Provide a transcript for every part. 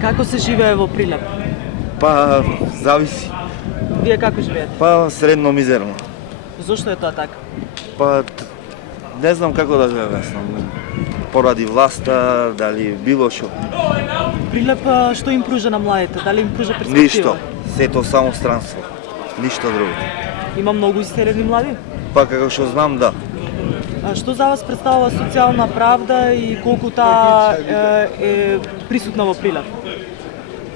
Како се живее во Прилеп? Па, зависи. Вие како живеете? Па, средно мизерно. Зошто е тоа така? Па, не знам како да го објаснам. Поради власта, дали било што. Прилеп што им пружа на младите? Дали им пружа перспектива? Ништо. Сето само странство. Ништо друго. Има многу иселени млади? Па, како што знам, да. А што за вас представува социјална правда и колку таа е присутна во Прилеп?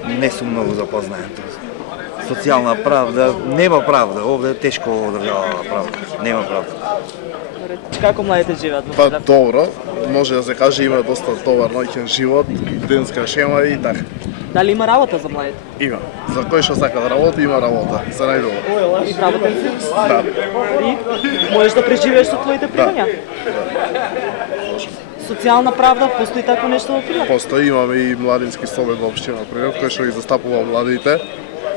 Не сум многу запознаен тоа. Социјална правда, нема правда. Овде е тешко одржава правда. Нема правда. Како младите живеат во Па Прилеп? добро, може да се каже има доста добар ноќен живот, денска шема и така. Дали има работа за младите? Има. За кој што сака да работи, има работа. За најдобро. И работен си? Да. И можеш да преживееш со твоите примања? Социјална правда, постои тако нешто во Прилеп? Постои, имаме и младински совет во општина Прилеп, кој што ги застапува младите.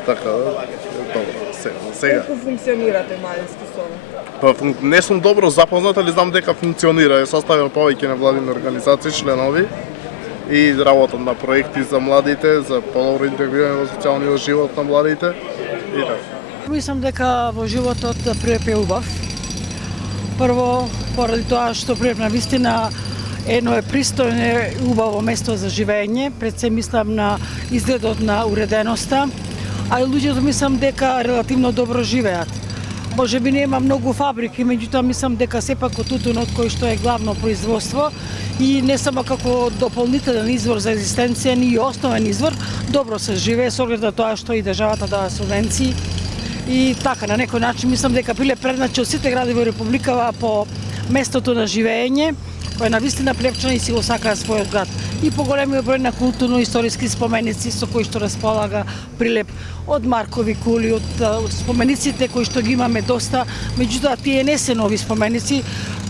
Така да, добро. Сега. Како функционирате младински совет? Па, не сум добро запознат, али знам дека функционира. Е составен повеќе невладини организации, членови и работат на проекти за младите, за подобро интегрирање во социјалниот живот на младите и така. Мислам дека во животот Прилеп е убав. Прво, поради тоа што Прилеп на вистина едно е пристојно и убаво место за живење. Пред се мислам на изгледот на уреденоста, а и луѓето мислам дека релативно добро живеат. Може би нема многу фабрики, меѓутоа мислам дека сепак од тутунот кој што е главно производство и не само како дополнителен извор за екзистенција, ни и основен извор, добро се живее со оглед на тоа што и државата дава субвенции. И така, на некој начин мислам дека Прилеп предначи од сите градови во Републикава по местото на живење, кој навистина прилепчани си го сакаа својот град. И по големиот број на културно-историски споменици со кои што располага Прилеп, од Маркови кули, од спомениците кои што ги имаме доста, меѓутоа тие не се нови споменици,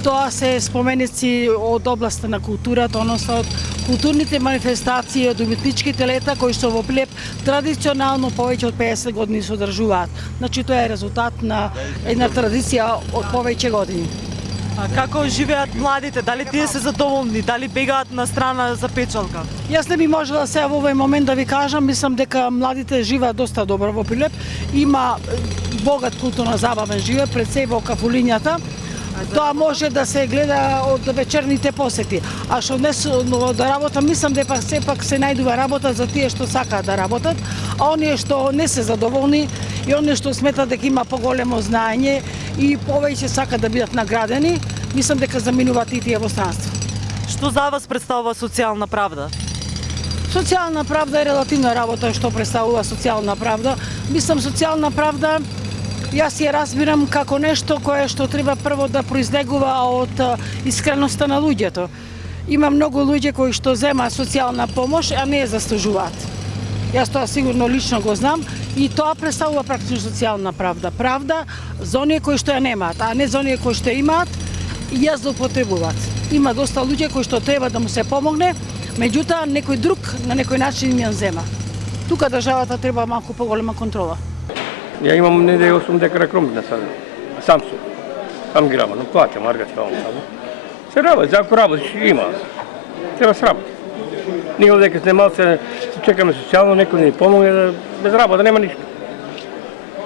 тоа се споменици од областа на културата, односно од културните манифестации, од уметничките лета кои што во Прилеп традиционално повеќе од 50 години се одржуваат. Значи тоа е резултат на една традиција од повеќе години. А како живеат младите? Дали тие се задоволни? Дали бегаат на страна за печалка? Јас не би можела сега во овој момент да ви кажам, мислам дека младите живеат доста добро во Прилеп. Има богат културно-забавен живот, пред се во кафулињата. Тоа може да се гледа од вечерните посети. А што днес да работа, мислам дека сепак се најдува работа за тие што сакаат да работат, а оние што не се задоволни и оние што сметат дека има поголемо знаење и повеќе сакаат да бидат наградени, мислам дека заминуваат и тие во странство. Што за вас представува социјална правда? Социјална правда е релативна работа што представува социјална правда. Мислам социјална правда јас ја разбирам како нешто кое што треба прво да произлегува од искреноста на луѓето. Има многу луѓе кои што земаат социјална помош, а не ја заслужуваат. Јас тоа сигурно лично го знам и тоа представува практично социјална правда. Правда за оние кои што ја немаат, а не за оние кои што имаат и ја злоупотребуваат. Има доста луѓе кои што треба да му се помогне, меѓутоа некој друг на некој начин ја зема. Тука државата треба малку поголема контрола. Ja imam negdje 8 dekara krumina sada. Sam su. Sam ги работам, плаќам аргачка вам само. Се работи, за ако работиш има. Треба се работи. Ние овде кога сме малце чекаме социјално, некој да ни помогне, да без работа нема ништо.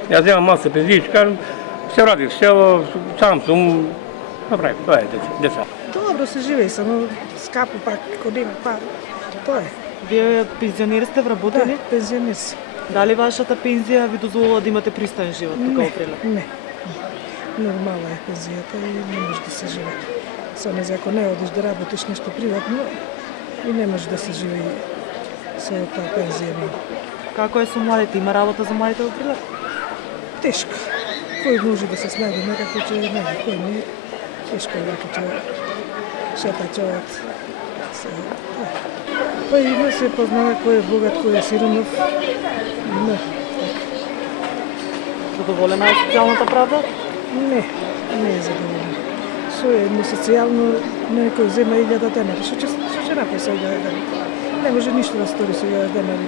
Јас земам малце пензијичка, се ради в село, сам сум, направим, тоа е деца. Добро се живее, само скапо пак, кога има пар. Тоа е. Вие пензионери сте вработени? Да, пензионер си. Дали вашата пензија ви дозволува да имате пристоен живот тука во Прилеп? Не. Нормална е пензијата и не може да се живее. Само ако не одиш да работиш нешто приватно и не може да се живее со таа пензија. Како е со младите? Има работа за младите во Прилеп? Тешко. Кој може да се снајде некако ќе најде, кој не. Тешко е ако ќе шетачуваат. Па има се познава кој е богат, кој е сиромав. Не. Задоволена е социјалната правда? Не, не е задоволена. Со едно социјално некој зема 1000 денари. Што ќе направи со 1000 денари? Не може ништо да стори со 1000 денари.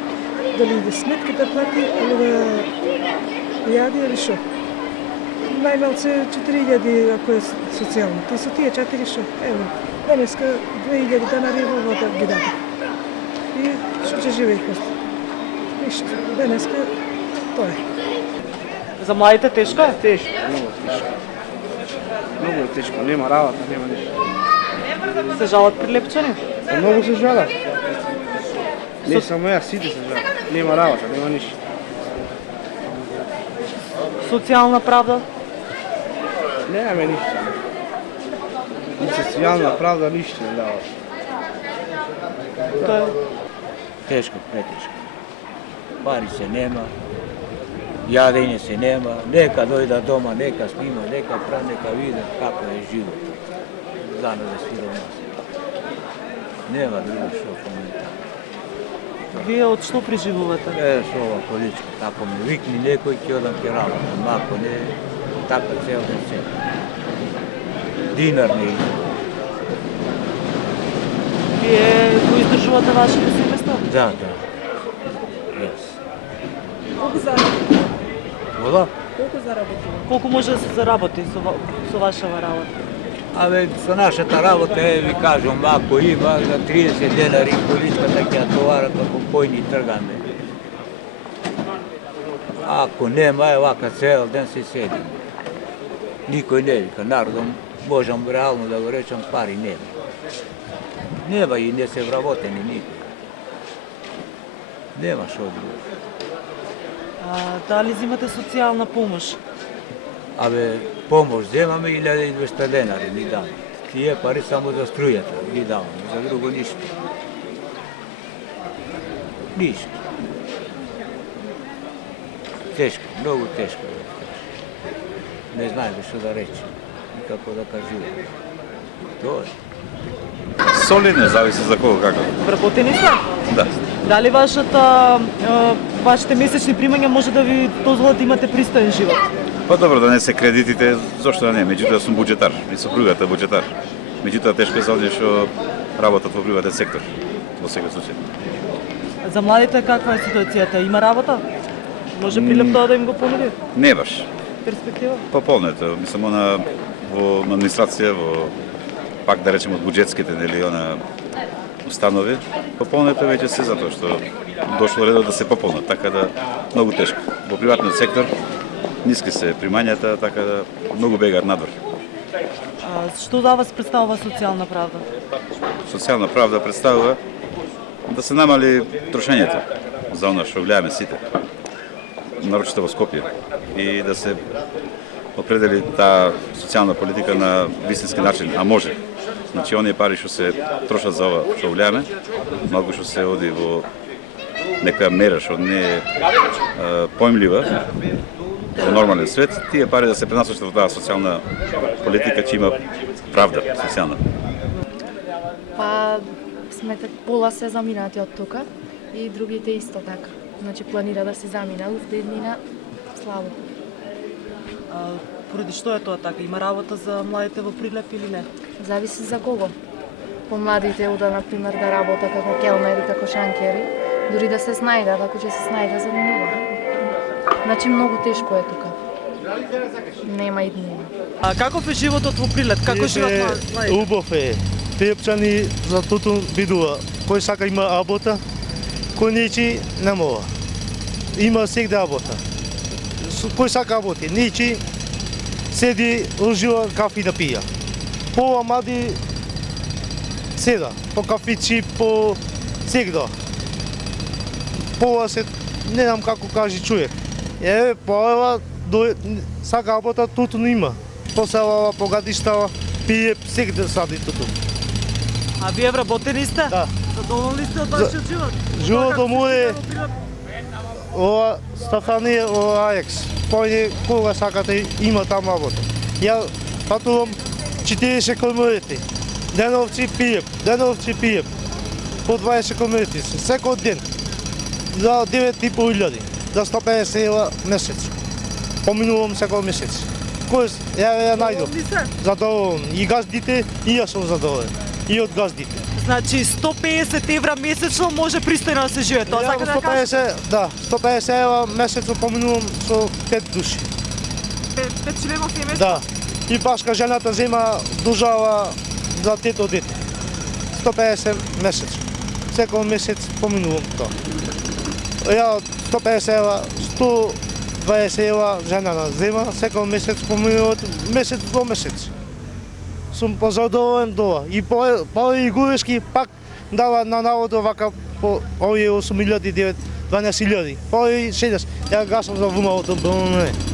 Дали да сметките плати, или да јади, или шо. Најмалце 4000 ако е социјално. Ти со тие 4 шо? Ево, денеска 2000 денари во вода ги даде. И Што ќе живееш после? Ништо. Денеска тоа е. За младите тешко е? Тешко, много тешко. Много е тешко, нема работа, нема ништо. Се жалат прилепчани? Много се жалат. Не само јас, сите се жалат. Нема работа, нема ништо. Социјална правда? Немаме ништо. Ни социјална правда, ништо не дава. Тоа е. Тешко, претешко. Пари се нема, јадење се нема, нека дојда дома, нека снима, нека прави, нека види како е живот. Зано да свира нас. Нема друго што коментар. Вие од што преживувате? Со ова политика, тако ме викни некој ќе одам ќе работам, ако не, така цел ден се. Динар не изгледа. Вие го издржувате вашето семејство? Да. Јас. Колку заработите? Вода? Колку заработите? Колку може да се заработи со вашава работа? Абе, со нашата работа, ви кажам, ако има за 30 денари количката ќе ја товара како појни тргаме. Ако нема, е вака цел ден се седи. Никој не вика, народом, можам реално да го речам, пари нема. Нема и не се вработени никој. Нема шо друго. Дали взимате социјална помош? Абе, помош земаме 1200 денари ни даваме. Тие пари само за струјата ни даваме, за друго ништо. Ништо. Тешко, многу тешко. Не знаеме што да речем и како да кажуваме. Тоа е. Солидно, зависи за кого како. Вработени сте? Да. Дали вашите месечни примања може да ви дозволат да имате пристоен живот? Па добро да не се кредитите, зошто да не? Меѓутоа сум буџетар и сопругата буџетар. Меѓутоа тешко е за оние што работат во приватен сектор во секој случај. За младите каква е ситуацијата? Има работа? Може Прилеп тоа да им го понуди? Не баш. Перспектива? Пополнето, мислам во администрација, во пак да речем од буџетските нели она установи, пополнето веќе се затоа што дошло редот да се пополнат, така да многу тешко. Во приватниот сектор ниски се примањата, така да многу бегаат надвор. Што за вас представува социјална правда? Социјална правда представува да се намали трошењето за она што влијаме сите, нарочито во Скопје, и да се определи таа социјална политика на вистински начин, а може. Значи, оние пари што се трошат за ова што влијаме, малку што се оди во некоја мера што не е поимлива во нормален свет, тие пари да се пренасочат во таа социјална политика, че има правда социјална. Па, пола се заминати од тука и другите исто така. Значи, планира да се замина, уфтеднина, слабо. Поради што е тоа така? Има работа за младите во Прилеп или не? Зависи за кого. Помладите ода, например, да работа како келнери, како шанкери, дури да се снајдат, ако ќе се снајдат, заминува. Значи, многу тешко е тука. Нема и дневна. Каков е животот во Прилеп? Како живеат младите? Убав е. Прилепчани за тото видува. Кој сака има работа, кој нечи не мова. Има секде работа. Кој сака работи, нечи седи, ужива кафи да пија. Пова млади седа, по кафичи, по сегда. Пова се, не знам како кажи човек. Пова сака работа, туту не има. Посела, погадиштава, пие, сегде сади туту. А вие вработени сте? Да. Задоволни сте од вашиот живот? Животот му е ова Стафанија, ова Ајекс. Појде кога сакате има таму работа. Ја патувам 40 километри. Деновци пијем. По 20 километри секој ден. За 9.500, за 150 евра месец. Поминувам секој месец. Кој ја најдов? Задоволен. И газдите, и јас сум задоволен. И од газдите. Значи 150 евра месечно може пристојно да се живее. Тоа сака да кажете? 150 евра месечно поминувам со 5 души. 5 членов семејство? Да. И пашка жената зема дужава за тето дете. 150 месечно. секој месец поминувам тоа. Ја 150 ела, 120 ела женана зема, секој месец поминуват, месец до месец. Сум позадоволен тоа. И по и Груевски пак дава на народот вака по овие 8.000, 12.000. По и 60. Ја гасам за вумалото, не.